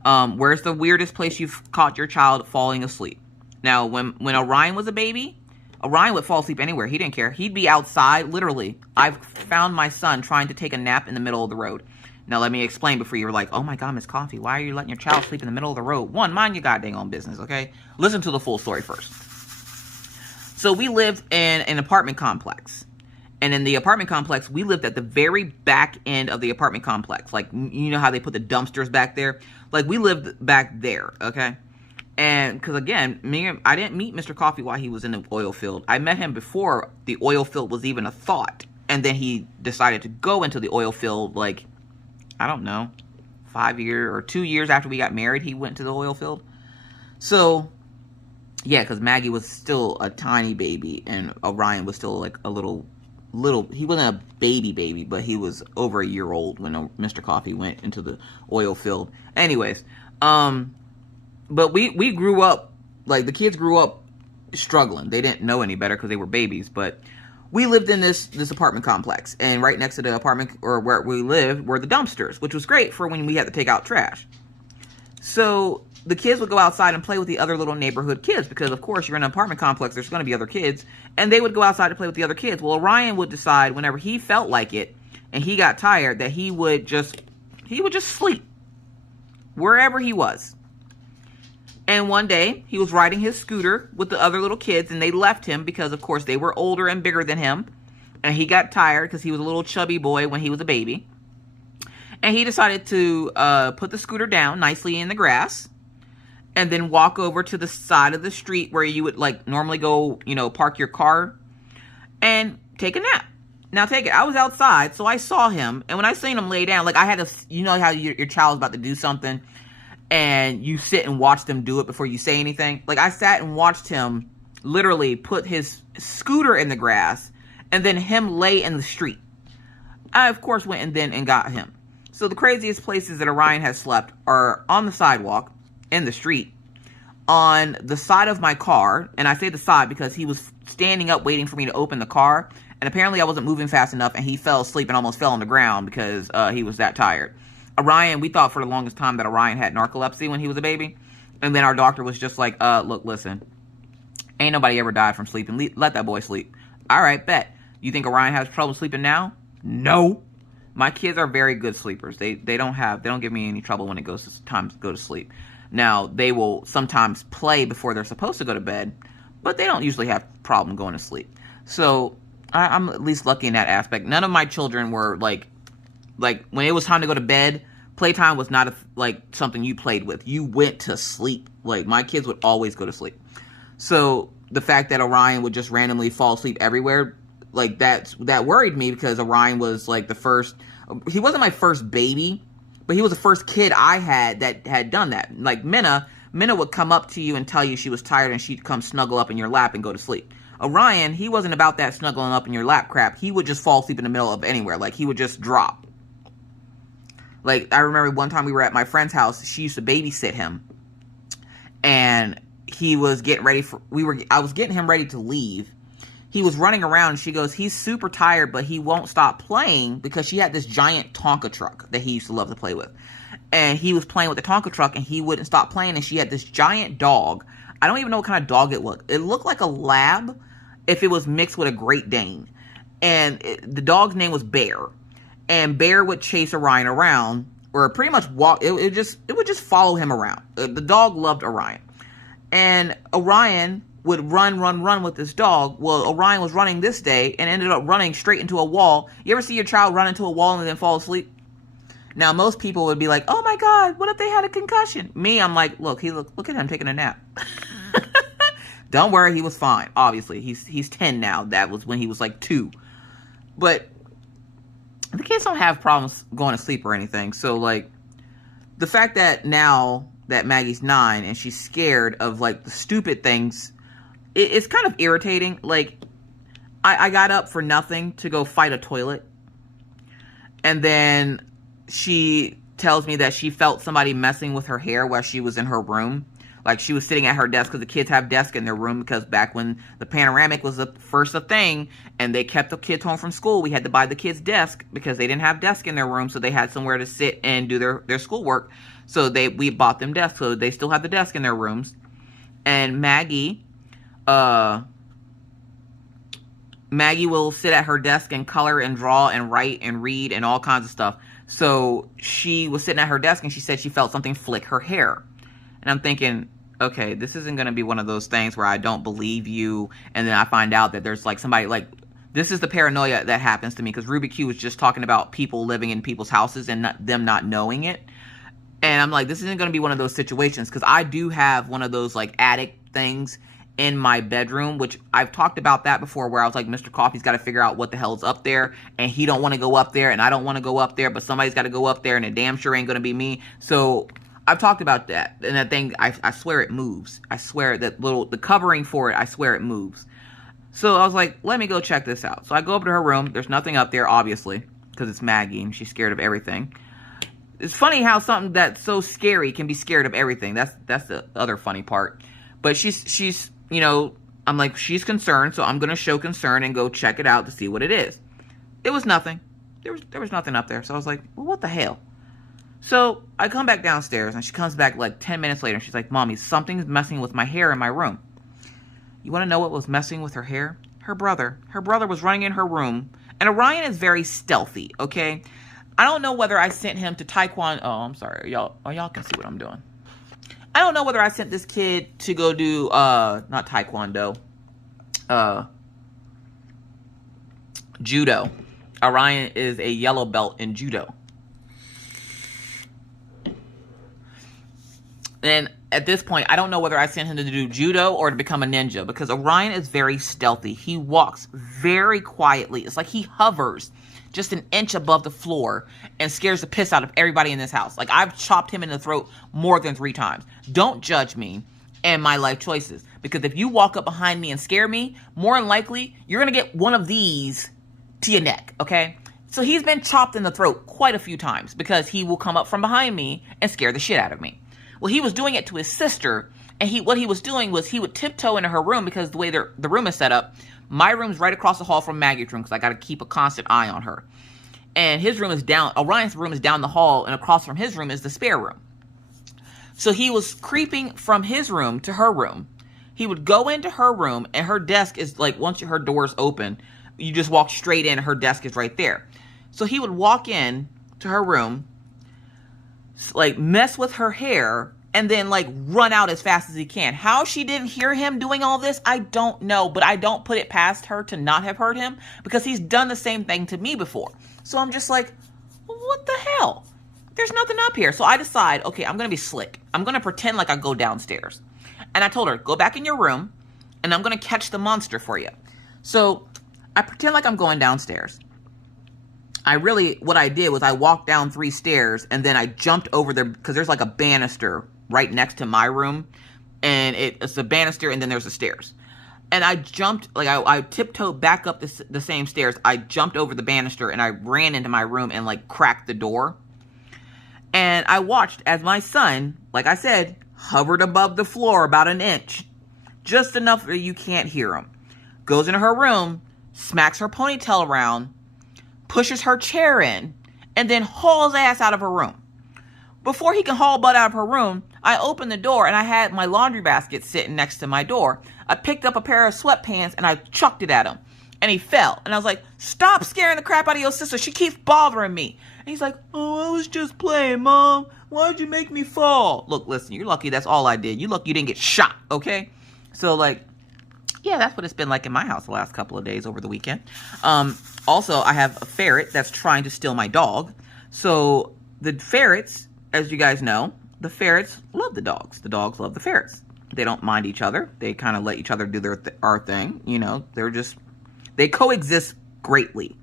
Where's the weirdest place you've caught your child falling asleep? Now, when Orion was a baby, Orion would fall asleep anywhere. He didn't care. He'd be outside, literally. I've found my son trying to take a nap in the middle of the road. Now, let me explain before you're like, oh my God, Miss Coffee, why are you letting your child sleep in the middle of the road? One, mind your goddamn own business, okay? Listen to the full story first. So we lived in an apartment complex. And in the apartment complex, we lived at the very back end of the apartment complex. Like, you know how they put the dumpsters back there? Like, we lived back there, okay? And, because again, I didn't meet Mr. Coffee while he was in the oil field. I met him before the oil field was even a thought. And then he decided to go into the oil field, like, I don't know, 5 years or 2 years after we got married, he went to the oil field. So, yeah, because Maggie was still a tiny baby, and Orion was still, like, a little, he wasn't a baby, but he was over a year old when Mr. Coffee went into the oil field. Anyways, but we grew up, like, the kids grew up struggling. They didn't know any better because they were babies, but we lived in this apartment complex, and right next to the apartment, or where we lived, were the dumpsters, which was great for when we had to take out trash. So the kids would go outside and play with the other little neighborhood kids because, of course, you're in an apartment complex, there's going to be other kids, and they would go outside to play with the other kids. Well, Orion would decide whenever he felt like it and he got tired that he would just sleep wherever he was. And one day, he was riding his scooter with the other little kids, and they left him because, of course, they were older and bigger than him, and he got tired because he was a little chubby boy when he was a baby. And he decided to put the scooter down nicely in the grass and then walk over to the side of the street where you would, like, normally go, you know, park your car and take a nap. Now, take it. I was outside, so I saw him. And when I seen him lay down, like, I had to, you know how your child's about to do something and you sit and watch them do it before you say anything? Like, I sat and watched him literally put his scooter in the grass and then him lay in the street. I, of course, went and got him. So the craziest places that Orion has slept are on the sidewalk, in the street, on the side of my car. And I say the side because he was standing up waiting for me to open the car. And apparently I wasn't moving fast enough and he fell asleep and almost fell on the ground because he was that tired. Orion, we thought for the longest time that Orion had narcolepsy when he was a baby. And then our doctor was just like, look, listen, ain't nobody ever died from sleeping. Let that boy sleep. All right, bet. You think Orion has trouble sleeping now? No. My kids are very good sleepers. They don't give me any trouble when it goes to time to go to sleep. Now, they will sometimes play before they're supposed to go to bed, but they don't usually have a problem going to sleep. So, I'm at least lucky in that aspect. None of my children were, like when it was time to go to bed, playtime was not, something you played with. You went to sleep. Like, my kids would always go to sleep. So, the fact that Orion would just randomly fall asleep everywhere, like, that worried me because Orion was, like, the first... He wasn't my first baby, but he was the first kid I had that had done that. Like, Minna would come up to you and tell you she was tired and she'd come snuggle up in your lap and go to sleep. Orion, he wasn't about that snuggling up in your lap crap. He would just fall asleep in the middle of anywhere. Like, he would just drop. Like, I remember one time we were at my friend's house. She used to babysit him. And he was getting ready I was getting him ready to leave. He was running around, and she goes, he's super tired, but he won't stop playing because she had this giant Tonka truck that he used to love to play with. And he was playing with the Tonka truck, and he wouldn't stop playing, and she had this giant dog. I don't even know what kind of dog it was. It looked like a lab if it was mixed with a Great Dane. And the dog's name was Bear. And Bear would chase Orion around or pretty much walk. It would just follow him around. The dog loved Orion, and Orion would run with this dog. Well, Orion was running this day and ended up running straight into a wall. You ever see your child run into a wall and then fall asleep? Now, most people would be like, "Oh my God, what if they had a concussion?" Me, I'm like, look at him taking a nap. Don't worry, he was fine. Obviously, he's 10 now. That was when he was like 2. But the kids don't have problems going to sleep or anything. So, like, the fact that now that Maggie's 9 and she's scared of, like, the stupid things, it's kind of irritating. Like, I got up for nothing to go fight a toilet. And then she tells me that she felt somebody messing with her hair while she was in her room. Like, she was sitting at her desk, because the kids have desks in their room, because back when the panoramic was first a thing and they kept the kids home from school, we had to buy the kids desk because they didn't have desk in their room, so they had somewhere to sit and do their schoolwork. So we bought them desks, so they still have the desk in their rooms. And Maggie will sit at her desk and color and draw and write and read and all kinds of stuff. So she was sitting at her desk and she said she felt something flick her hair. And I'm thinking, okay, this isn't going to be one of those things where I don't believe you, and then I find out that there's, like, somebody, like, this is the paranoia that happens to me, because Ruby Q was just talking about people living in people's houses and them not knowing it. And I'm like, this isn't going to be one of those situations, because I do have one of those, like, attic things in my bedroom, which I've talked about that before, where I was like, Mr. Coffee's got to figure out what the hell's up there, and he don't want to go up there, and I don't want to go up there, but somebody's got to go up there, and it damn sure ain't going to be me. So I've talked about that, and that thing, I swear it moves. I swear that the covering for it, I swear it moves. So I was like, let me go check this out. So I go up to her room. There's nothing up there, obviously, because it's Maggie, and she's scared of everything. It's funny how something that's so scary can be scared of everything. That's the other funny part. But she's you know, I'm like, she's concerned, so I'm going to show concern and go check it out to see what it is. It was nothing. There was nothing up there. So I was like, well, what the hell? So I come back downstairs, and she comes back like 10 minutes later, and she's like, Mommy, something's messing with my hair in my room. You want to know what was messing with her hair? Her brother. Her brother was running in her room, and Orion is very stealthy, okay? I don't know whether I sent him to Taekwondo. Oh, I'm sorry. Y'all can see what I'm doing. I don't know whether I sent this kid to go do, not Taekwondo, Judo. Orion is a yellow belt in Judo. And at this point, I don't know whether I sent him to do Judo or to become a ninja, because Orion is very stealthy. He walks very quietly. It's like he hovers just an inch above the floor and scares the piss out of everybody in this house. Like, I've chopped him in the throat more than 3 times. Don't judge me and my life choices, because if you walk up behind me and scare me, more than likely, you're going to get one of these to your neck, okay? So he's been chopped in the throat quite a few times, because he will come up from behind me and scare the shit out of me. Well, he was doing it to his sister, and what he was doing was he would tiptoe into her room, because the way the room is set up, my room's right across the hall from Maggie's room, because I got to keep a constant eye on her. And his room is down, Orion's room is down the hall, and across from his room is the spare room. So he was creeping from his room to her room. He would go into her room, and her desk is like, once her door's open, you just walk straight in, her desk is right there. So he would walk in to her room, like, mess with her hair, and then, like, run out as fast as he can. How she didn't hear him doing all this, I don't know. But I don't put it past her to not have heard him, because he's done the same thing to me before. So I'm just like, well, what the hell? There's nothing up here. So I decide, okay, I'm going to be slick. I'm going to pretend like I go downstairs. And I told her, go back in your room, and I'm going to catch the monster for you. So I pretend like I'm going downstairs. What I did was I walked down 3 stairs, and then I jumped over there, because there's like a banister right next to my room, and it's a banister, and then there's the stairs. And I jumped, like, I tiptoed back up the same stairs. I jumped over the banister, and I ran into my room and, like, cracked the door. And I watched as my son, like I said, hovered above the floor about an inch, just enough that you can't hear him. Goes into her room, smacks her ponytail around, pushes her chair in, and then hauls ass out of her room. Before he can haul butt out of her room, I opened the door, and I had my laundry basket sitting next to my door. I picked up a pair of sweatpants, and I chucked it at him. And he fell. And I was like, stop scaring the crap out of your sister. She keeps bothering me. And he's like, oh, I was just playing, Mom. Why'd you make me fall? Look, listen, you're lucky that's all I did. You lucky you didn't get shot, okay? So, like, yeah, that's what it's been like in my house the last couple of days over the weekend. Also, I have a ferret that's trying to steal my dog. So, the ferrets, as you guys know, the ferrets love the dogs. The dogs love the ferrets. They don't mind each other. They kind of let each other do our thing. You know, they coexist greatly.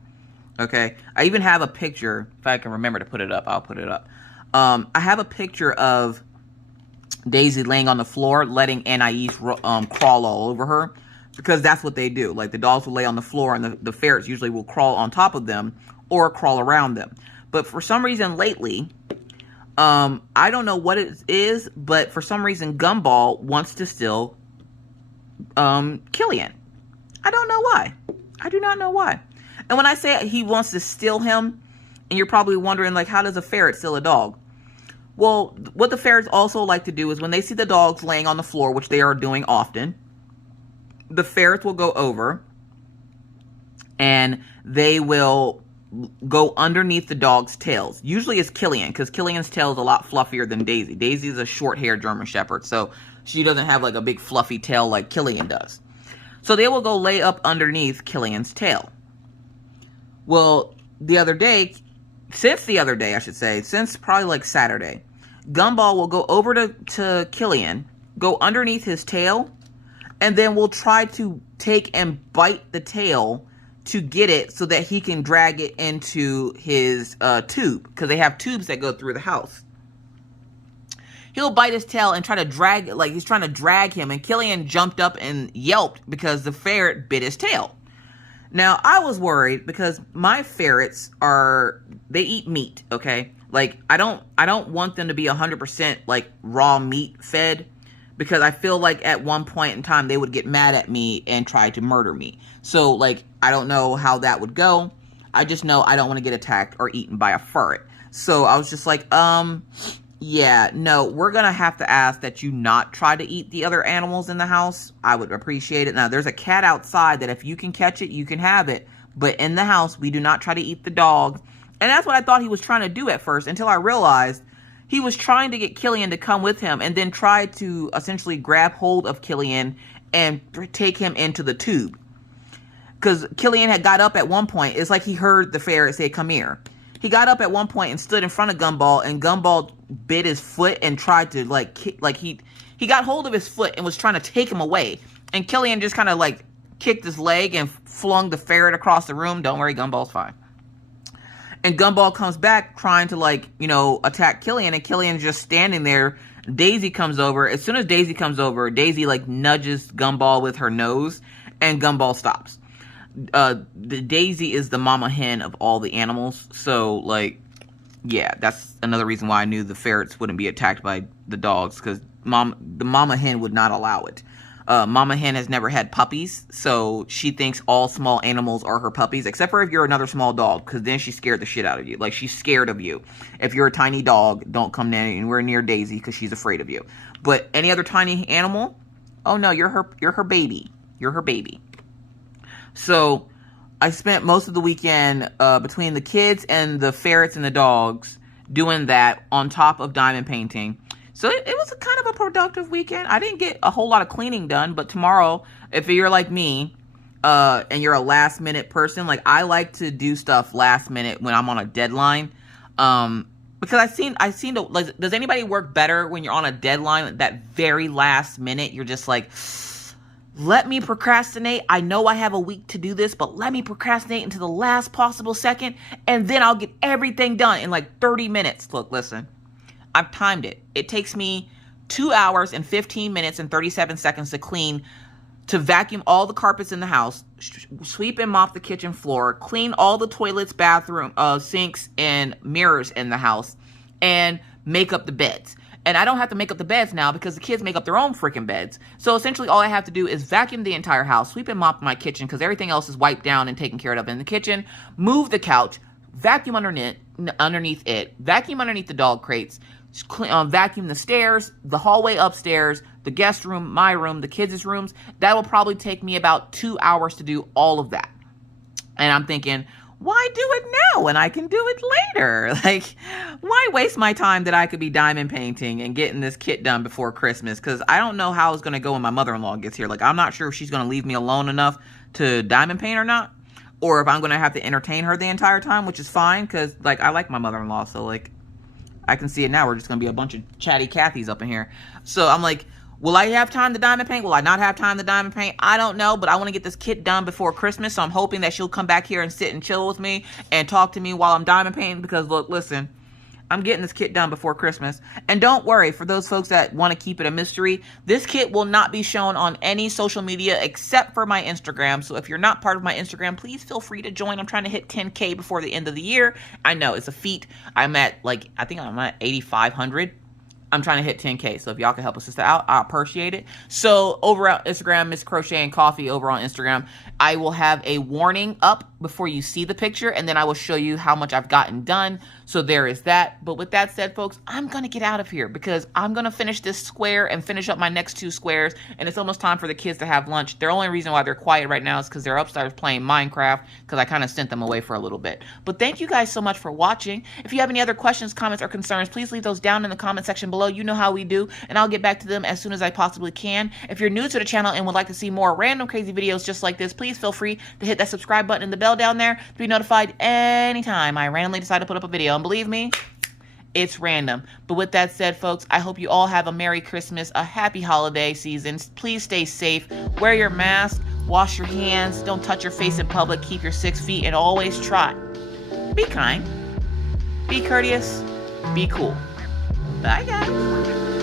Okay? I even have a picture. If I can remember to put it up, I'll put it up. I have a picture of Daisy laying on the floor, letting Anais crawl all over her. Because that's what they do. Like, the dogs will lay on the floor, and the ferrets usually will crawl on top of them or crawl around them. But for some reason lately, I don't know what it is, but for some reason Gumball wants to steal Killian. I don't know why. I do not know why. And when I say he wants to steal him, and you're probably wondering, like, how does a ferret steal a dog? Well, what the ferrets also like to do is when they see the dogs laying on the floor, which they are doing often, the ferrets will go over and they will go underneath the dog's tails. Usually it's Killian, because Killian's tail is a lot fluffier than Daisy. Daisy is a short-haired German Shepherd, so she doesn't have like a big fluffy tail like Killian does. So they will go lay up underneath Killian's tail. Well, since probably like Saturday, Gumball will go over to Killian, go underneath his tail, and then will try to take and bite the tail to get it so that he can drag it into his tube, because they have tubes that go through the house. He'll bite his tail and try to drag it, like he's trying to drag him, and Killian jumped up and yelped because the ferret bit his tail. Now, I was worried because my ferrets they eat meat, okay? Like, I don't want them to be 100% like raw meat fed, because I feel like at one point in time they would get mad at me and try to murder me. So, like, I don't know how that would go. I just know I don't want to get attacked or eaten by a ferret. So I was just like, yeah, no, we're going to have to ask that you not try to eat the other animals in the house. I would appreciate it. Now, there's a cat outside that if you can catch it, you can have it. But in the house, we do not try to eat the dog. And that's what I thought he was trying to do at first, until I realized he was trying to get Killian to come with him and then try to essentially grab hold of Killian and take him into the tube. Because Killian had got up at one point. It's like he heard the ferret say, come here. He got up at one point and stood in front of Gumball, and Gumball bit his foot and tried to, he got hold of his foot and was trying to take him away. And Killian just kind of, kicked his leg and flung the ferret across the room. Don't worry, Gumball's fine. And Gumball comes back trying to, attack Killian, and Killian's just standing there. Daisy comes over. As soon as Daisy comes over, Daisy, nudges Gumball with her nose, and Gumball stops. Daisy is the mama hen of all the animals, so, yeah, that's another reason why I knew the ferrets wouldn't be attacked by the dogs, because the mama hen would not allow it. Mama hen has never had puppies, so she thinks all small animals are her puppies, except for if you're another small dog, because then she scared the shit out of you. She's scared of you. If you're a tiny dog, don't come anywhere near Daisy, because she's afraid of you. But any other tiny animal, oh no, you're her baby. You're her baby. So I spent most of the weekend between the kids and the ferrets and the dogs doing that on top of diamond painting. So it was a kind of a productive weekend. I didn't get a whole lot of cleaning done, but tomorrow, if you're like me, and you're a last minute person, I like to do stuff last minute when I'm on a deadline. Because I seen does anybody work better when you're on a deadline, that very last minute, you're just let me procrastinate. I know I have a week to do this, but let me procrastinate into the last possible second, and then I'll get everything done in 30 minutes. Look, listen. I've timed it. It takes me 2 hours and 15 minutes and 37 seconds to vacuum all the carpets in the house, sweep and mop the kitchen floor, clean all the toilets, bathroom, sinks, and mirrors in the house, and make up the beds. And I don't have to make up the beds now because the kids make up their own freaking beds. So essentially all I have to do is vacuum the entire house, sweep and mop my kitchen because everything else is wiped down and taken care of in the kitchen, move the couch, vacuum underneath it, vacuum underneath the dog crates, vacuum the stairs, the hallway upstairs, the guest room, my room, the kids' rooms. That will probably take me about 2 hours to do all of that. And I'm thinking, why do it now when I can do it later? Like, why waste my time that I could be diamond painting and getting this kit done before Christmas? Because I don't know how it's going to go when my mother-in-law gets here. Like, I'm not sure if she's going to leave me alone enough to diamond paint or not, or if I'm going to have to entertain her the entire time, which is fine because, like, I like my mother-in-law, so, like, I can see it now. We're just going to be a bunch of chatty Cathys up in here. So I'm like, will I have time to diamond paint? Will I not have time to diamond paint? I don't know, but I want to get this kit done before Christmas, so I'm hoping that she'll come back here and sit and chill with me and talk to me while I'm diamond painting because, look, listen, I'm getting this kit done before Christmas. And don't worry, for those folks that want to keep it a mystery, this kit will not be shown on any social media except for my Instagram. So if you're not part of my Instagram, please feel free to join. I'm trying to hit 10K before the end of the year. I know, it's a feat. I'm at, like, I think I'm at 8,500. I'm trying to hit 10K, so if y'all can help a sister out, I appreciate it. So over on Instagram, Miss Crocheting Coffee over on Instagram, I will have a warning up before you see the picture, and then I will show you how much I've gotten done. So there is that. But with that said, folks, I'm going to get out of here because I'm going to finish this square and finish up my next 2 squares, and it's almost time for the kids to have lunch. The only reason why they're quiet right now is because they're upstairs playing Minecraft because I kind of sent them away for a little bit. But thank you guys so much for watching. If you have any other questions, comments, or concerns, please leave those down in the comment section below. You know how we do, and I'll get back to them as soon as I possibly can. If you're new to the channel and would like to see more random crazy videos just like this, please feel free to hit that subscribe button and the bell down there to be notified anytime I randomly decide to put up a video. And believe me, it's random. But with that said, folks, I hope you all have a Merry Christmas, a happy holiday season. Please stay safe, wear your mask, wash your hands, don't touch your face in public, keep your 6 feet, and always try. Be kind, be courteous, be cool. Bye, guys.